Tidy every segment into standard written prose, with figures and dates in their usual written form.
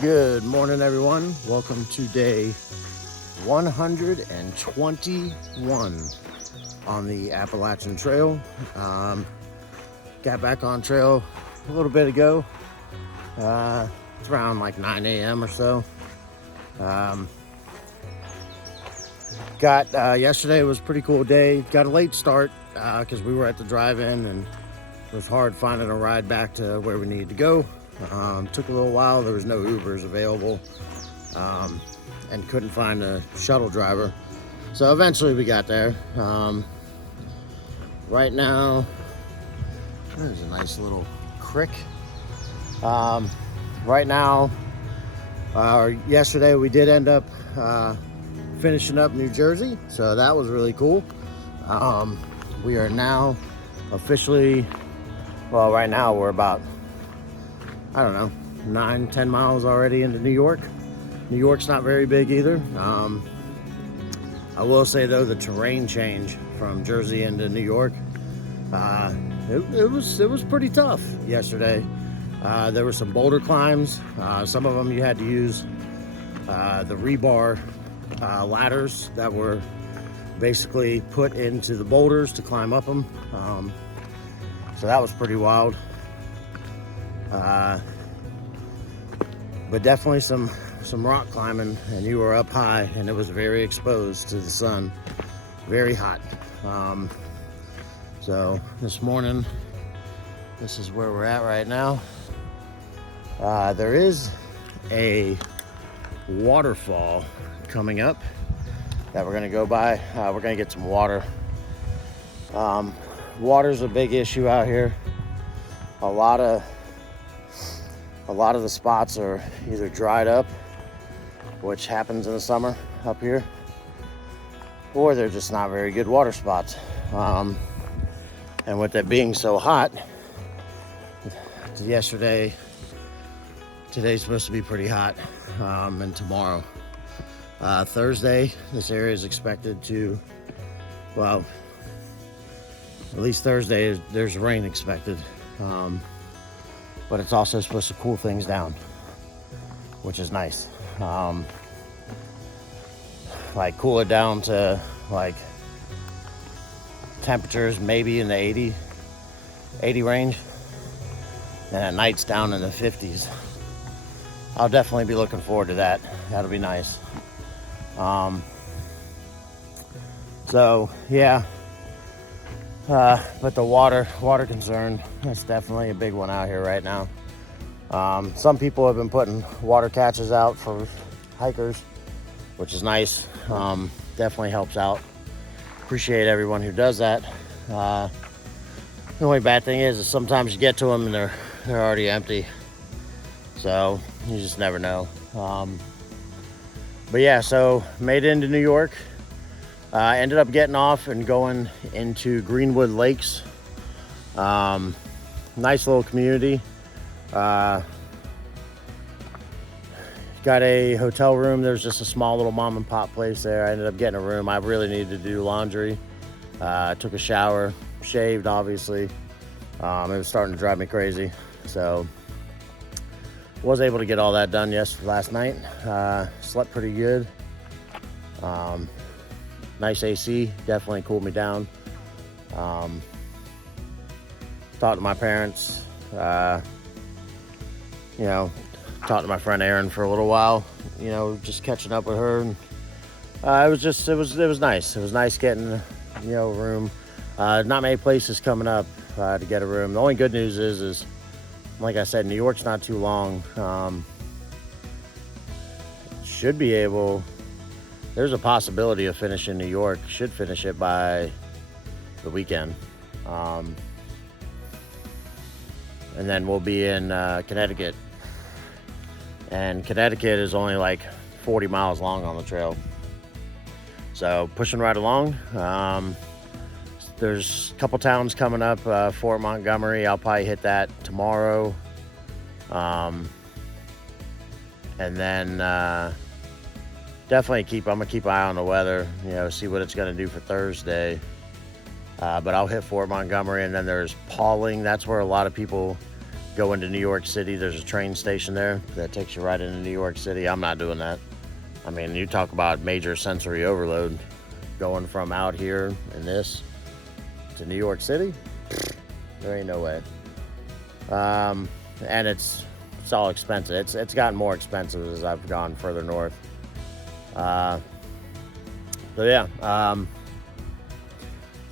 Good morning, everyone. Welcome to day 121 on the Appalachian Trail. Got back on trail a little bit ago. It's around like 9 a.m. or so. Yesterday was a pretty cool day. Got a late start because we were at the drive-in and it was hard finding a ride back to where we needed to go. Took a little while. There was no Ubers available and couldn't find a shuttle driver. So eventually we got there. Right now, there's a nice little creek. Right now, yesterday we did end up finishing up New Jersey. So that was really cool. We are now officially, well, right now we're about, I don't know, 9-10 miles already into New York. New York's not very big either. I will say though, the terrain change from Jersey into New York, it was pretty tough yesterday. There were some boulder climbs. Some of them you had to use the rebar ladders that were basically put into the boulders to climb up them. So that was pretty wild. But definitely some rock climbing, and you were up high and it was very exposed to the sun, very hot. So this morning, this is where we're at right now. There is a waterfall coming up that we're gonna go by. We're gonna get some water. Water's a big issue out here. A lot of the spots are either dried up, which happens in the summer up here, or they're just not very good water spots. And with it being so hot, today's supposed to be pretty hot, and tomorrow. Thursday, this area is expected to, well, at least Thursday, there's rain expected. But it's also supposed to cool things down, which is nice. Like cool it down to like temperatures maybe in the 80 range, and at nights down in the 50s. I'll definitely be looking forward to that. That'll be nice. So yeah. But the water concern, that's definitely a big one out here right now. Some people have been putting water catches out for hikers, which is nice. Definitely helps out. Appreciate everyone who does that. The only bad thing is sometimes you get to them and they're already empty. So you just never know. But yeah, so made it into New York. Ended up getting off and going into Greenwood Lakes. Nice little community. Got a hotel room. There's just a small little mom and pop place there. I ended up getting a room. I really needed to do laundry. Took a shower, shaved obviously. It was starting to drive me crazy. So was able to get all that done last night. Slept pretty good. Nice AC, definitely cooled me down. Talked to my parents, talked to my friend Erin for a little while, just catching up with her. And, it was nice. It was nice getting, a room. Not many places coming up to get a room. The only good news is like I said, New York's not too long. Should be able. There's a possibility of finishing New York. Should finish it by the weekend. And then we'll be in Connecticut. And Connecticut is only like 40 miles long on the trail. So pushing right along. There's a couple towns coming up. Fort Montgomery, I'll probably hit that tomorrow. And then definitely I'm gonna keep an eye on the weather, see what it's gonna do for Thursday. But I'll hit Fort Montgomery, and then there's Pauling. That's where a lot of people go into New York City. There's a train station there that takes you right into New York City. I'm not doing that. I mean, you talk about major sensory overload. Going from out here in this to New York City, there ain't no way. And it's all expensive. It's gotten more expensive as I've gone further north. So yeah,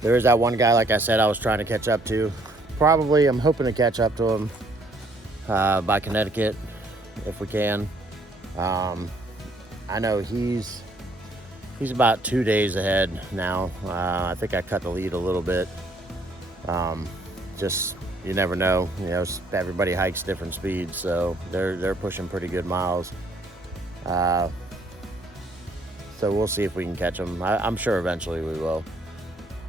there is that one guy, like I said, I was trying to catch up to. Probably, I'm hoping to catch up to him by Connecticut if we can. I know he's about 2 days ahead now. I think I cut the lead a little bit. Just, you never know. You know, everybody hikes different speeds, so they're pushing pretty good miles. So we'll see if we can catch them. I'm sure eventually we will.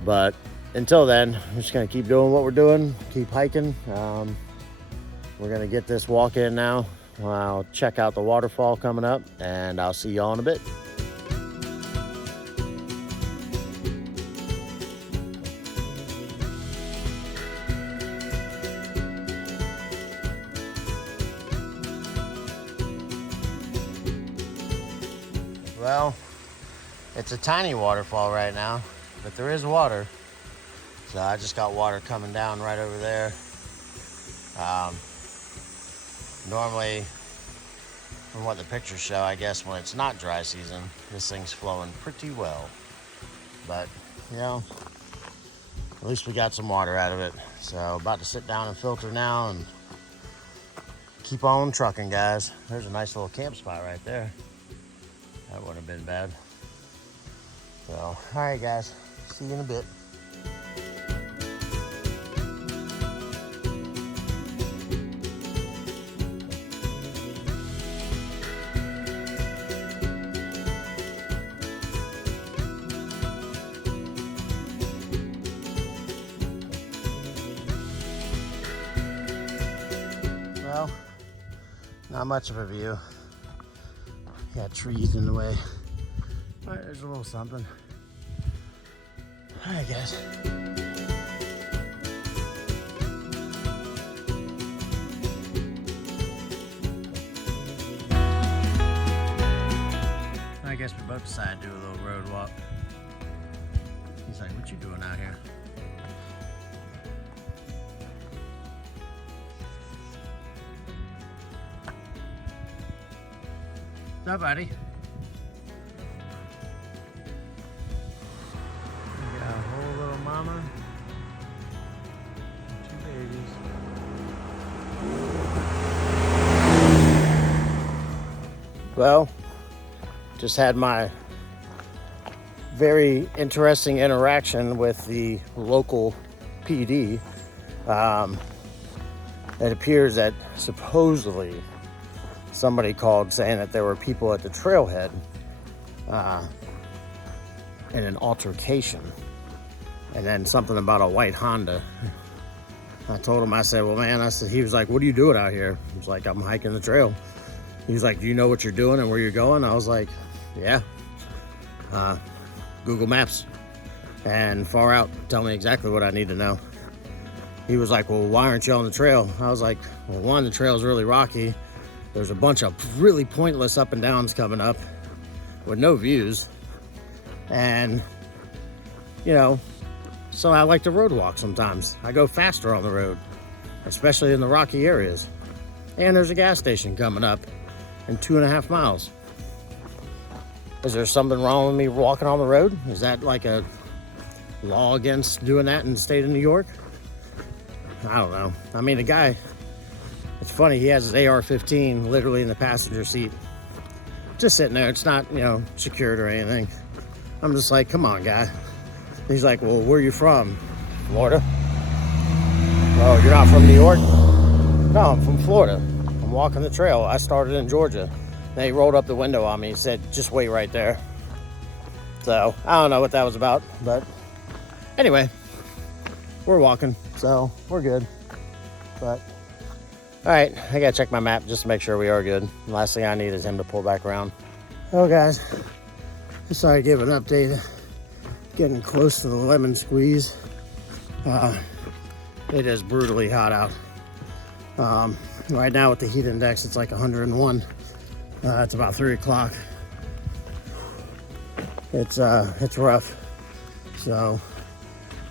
But until then, we're just gonna keep doing what we're doing, keep hiking. We're gonna get this walk in now. I'll check out the waterfall coming up, and I'll see y'all in a bit. Well, it's a tiny waterfall right now, but there is water. So I just got water coming down right over there. Normally, from what the pictures show, I guess when it's not dry season, this thing's flowing pretty well. But, you know, at least we got some water out of it. So about to sit down and filter now and keep on trucking, guys. There's a nice little camp spot right there. That wouldn't have been bad. So, all right, guys. See you in a bit. Well, not much of a view. Got trees in the way. All right, there's a little something. All right, guys. I guess we both decided to do a little road walk. He's like, what you doing out here? What's up, buddy? We got a whole little mama. And 2 babies. Well, just had my very interesting interaction with the local PD. It appears that supposedly somebody called saying that there were people at the trailhead in an altercation, and then something about a white Honda. I told him, I said, well, man, he was like, what are you doing out here? I was like, I'm hiking the trail. He was like, do you know what you're doing and where you're going? I was like, yeah, Google Maps and far out, tell me exactly what I need to know. He was like, well, why aren't you on the trail? I was like, well, one, the trail's really rocky. There's a bunch of really pointless up and downs coming up with no views. And, you know, so I like to road walk sometimes. I go faster on the road, especially in the rocky areas. And there's a gas station coming up in 2.5 miles. Is there something wrong with me walking on the road? Is that like a law against doing that in the state of New York? I don't know. I mean, the guy, it's funny, he has his AR-15 literally in the passenger seat, just sitting there. It's not, you know, secured or anything. I'm just like, come on, guy. He's like, well, where are you from? Florida. Oh, you're not from New York? No, I'm from Florida. I'm walking the trail. I started in Georgia. Then he rolled up the window on me. He said, just wait right there. So I don't know what that was about, but anyway, we're walking, so we're good. But all right, I gotta check my map just to make sure we are good. The last thing I need is him to pull back around. Oh, guys, just thought I'd give an update. Getting close to the lemon squeeze. It is brutally hot out. Right now with the heat index, it's like 101. It's about 3 o'clock. It's rough. So,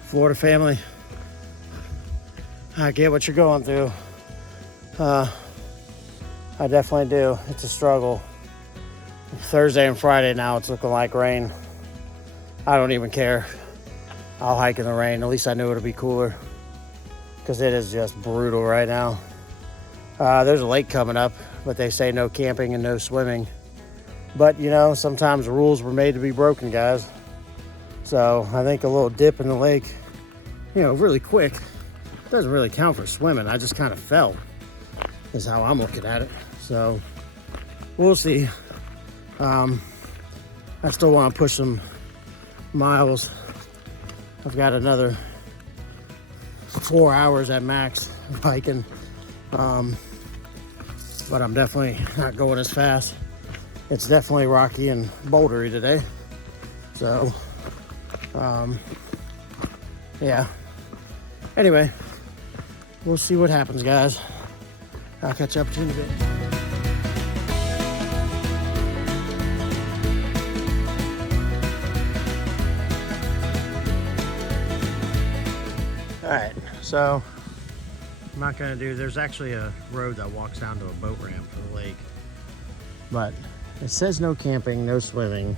Florida family, I get what you're going through. I definitely do. It's a struggle. Thursday and Friday now, it's looking like rain. I don't even care. I'll hike in the rain. At least I knew it'll be cooler, because it is just brutal right now. There's a lake coming up, but they say no camping and no swimming. But you know, sometimes the rules were made to be broken, guys. So I think a little dip in the lake, you know, really quick, doesn't really count for swimming. I just kind of fell, is how I'm looking at it. So we'll see. I still want to push some miles. I've got another 4 hours at max of hiking. But I'm definitely not going as fast. It's definitely rocky and bouldery today. So, yeah. Anyway, we'll see what happens, guys. I'll catch up to you in a bit. All right, so I'm not gonna do, there's actually a road that walks down to a boat ramp for the lake, but it says no camping, no swimming,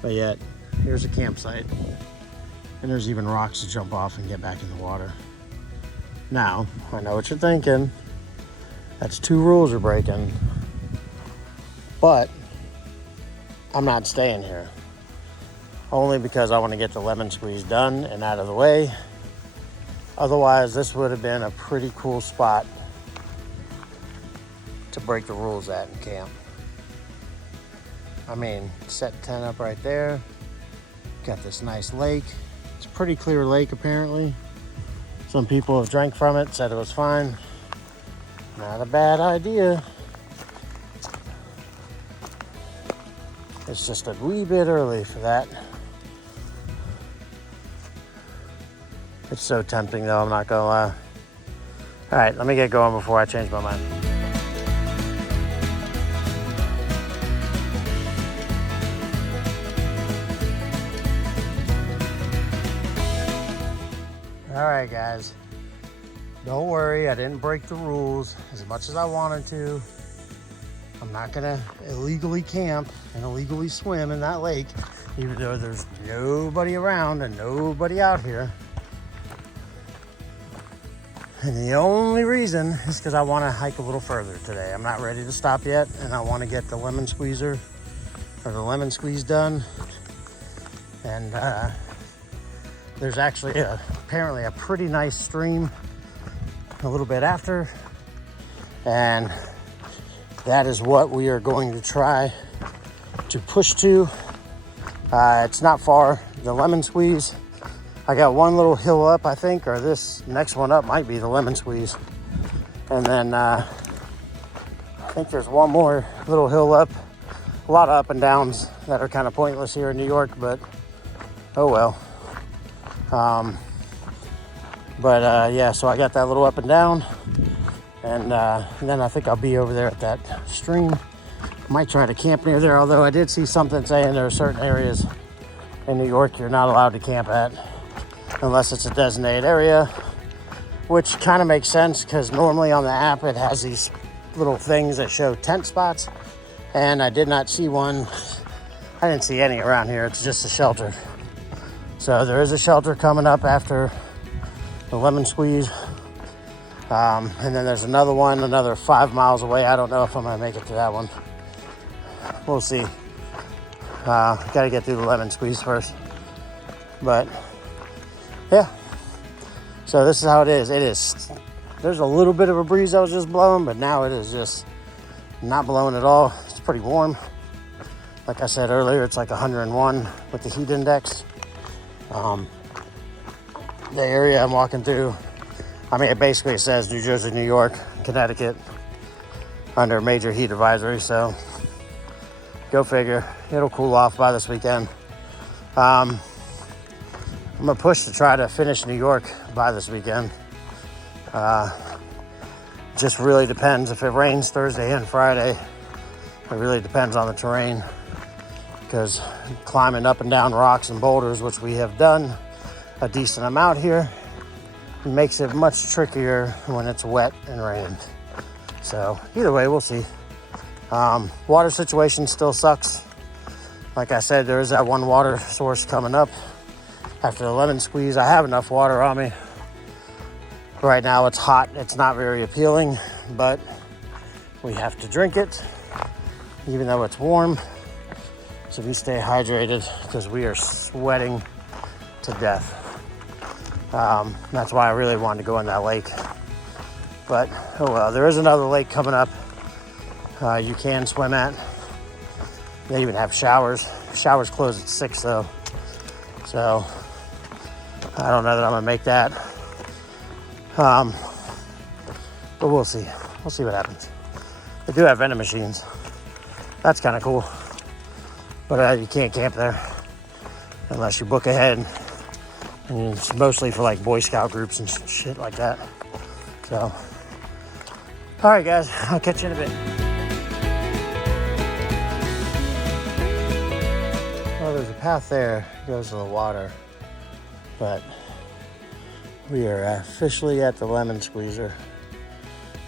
but yet here's a campsite, and there's even rocks to jump off and get back in the water. Now, I know what you're thinking. That's 2 rules you're breaking, but I'm not staying here. Only because I want to get the lemon squeeze done and out of the way. Otherwise, this would have been a pretty cool spot to break the rules at and camp. I mean, set tent up right there. Got this nice lake. It's a pretty clear lake, apparently. Some people have drank from it, said it was fine. Not a bad idea. It's just a wee bit early for that. It's so tempting though, I'm not gonna lie. All right, let me get going before I change my mind. All right, guys. Don't worry, I didn't break the rules as much as I wanted to. I'm not gonna illegally camp and illegally swim in that lake, even though there's nobody around and nobody out here. And the only reason is because I want to hike a little further today. I'm not ready to stop yet, and I want to get the lemon squeezer or the lemon squeeze done. And there's actually apparently a pretty nice stream a little bit after, and that is what we are going to try to push to. It's not far, the lemon squeeze. I got one little hill up, I think, or this next one up might be the lemon squeeze. And then I think there's one more little hill up. A lot of up and downs that are kind of pointless here in New York, but oh well. Yeah, so I got that little up and down. And then I think I'll be over there at that stream. Might try to camp near there, although I did see something saying there are certain areas in New York you're not allowed to camp at unless it's a designated area, which kind of makes sense because normally on the app it has these little things that show tent spots, and I did not see one. I didn't see any around here. It's just a shelter. So there is a shelter coming up after the lemon squeeze, and then there's another one another 5 miles away. I don't know if I'm gonna make it to that one. We'll see. Gotta get through the lemon squeeze first, but yeah, so this is how it is. There's a little bit of a breeze that was just blowing, but now it is just not blowing at all. It's pretty warm. Like I said earlier, it's like 101 with the heat index. The area I'm walking through, I mean, it basically says New Jersey, New York, Connecticut under major heat advisory, so go figure. It'll cool off by this weekend. I'm gonna push to try to finish New York by this weekend. Just really depends. If it rains Thursday and Friday, it really depends on the terrain, because climbing up and down rocks and boulders, which we have done a decent amount here, makes it much trickier when it's wet and rained. So either way, we'll see. Water situation still sucks. Like I said, there is that one water source coming up after the lemon squeeze. I have enough water on me. Right now it's hot. It's not very appealing, but we have to drink it even though it's warm. So we stay hydrated because we are sweating to death. That's why I really wanted to go in that lake. But oh well, there is another lake coming up you can swim at. They even have showers. Showers close at 6 though. So I don't know that I'm gonna make that. But we'll see. We'll see what happens. They do have vending machines. That's kind of cool. But you can't camp there unless you book ahead. And it's mostly for like Boy Scout groups and shit like that. So, all right, guys, I'll catch you in a bit. Well, there's a path there, it goes to the water, but we are officially at the lemon squeezer.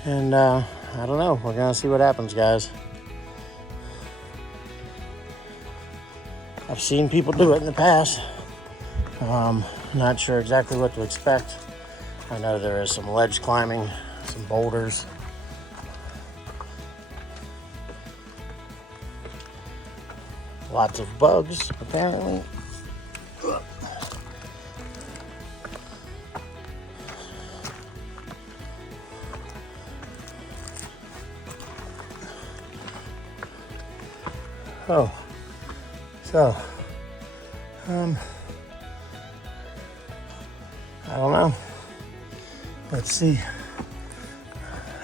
And I don't know, we're gonna see what happens, guys. I've seen people do it in the past. Not sure exactly what to expect. I know there is some ledge climbing, some boulders. Lots of bugs, apparently. Oh, so, I don't know. Let's see. I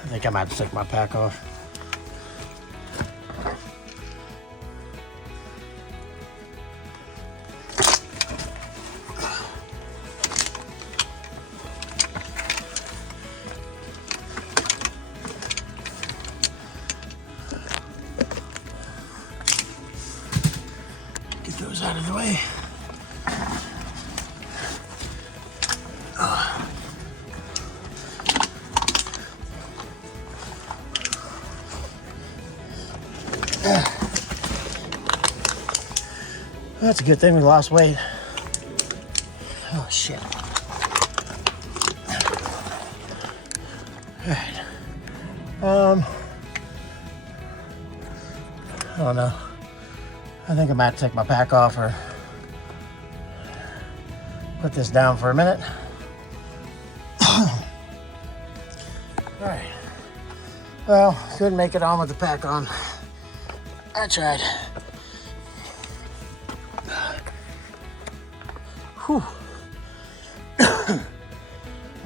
think I might have to take my pack off. Get those out of the way. That's a good thing we lost weight. Oh shit. All right. I don't know. I think I might take my pack off or put this down for a minute. All right. Well, couldn't make it on with the pack on. I tried. Whew.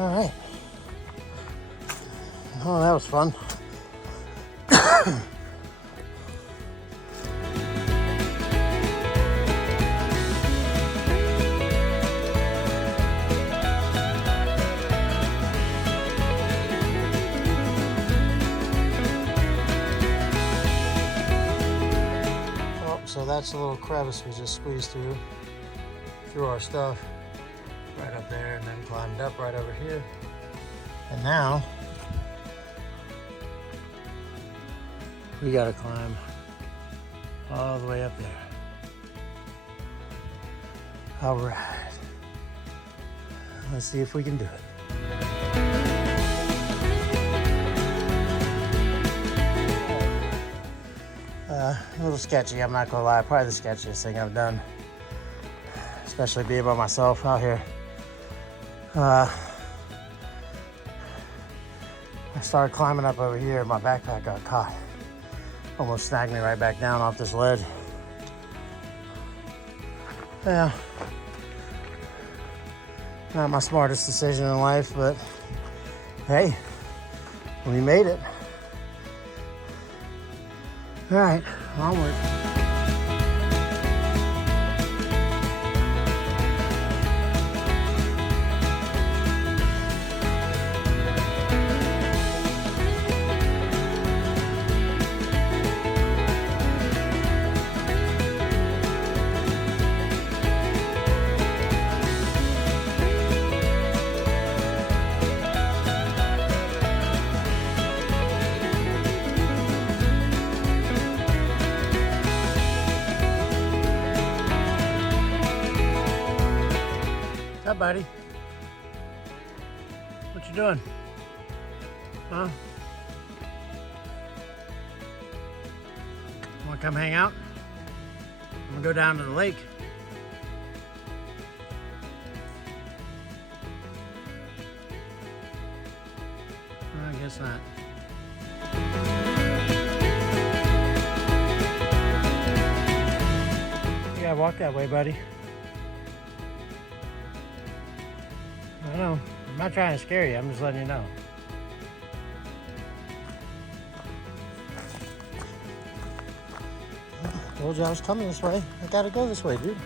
All right. Oh, that was fun. So that's the little crevice we just squeezed through our stuff right up there, and then climbed up right over here. And now we gotta climb all the way up there. All right, let's see if we can do it. A little sketchy, I'm not gonna lie. Probably the sketchiest thing I've done, especially being by myself out here. I started climbing up over here, my backpack got caught. Almost snagged me right back down off this ledge. Yeah, not my smartest decision in life, but hey, we made it. All right, onward. up, buddy? What you doing? Huh? Want to come hang out? I'm gonna go down to the lake. I guess not. You gotta walk that way, buddy. I know. I'm not trying to scare you. I'm just letting you know. Told you I was coming this way. I gotta go this way, dude.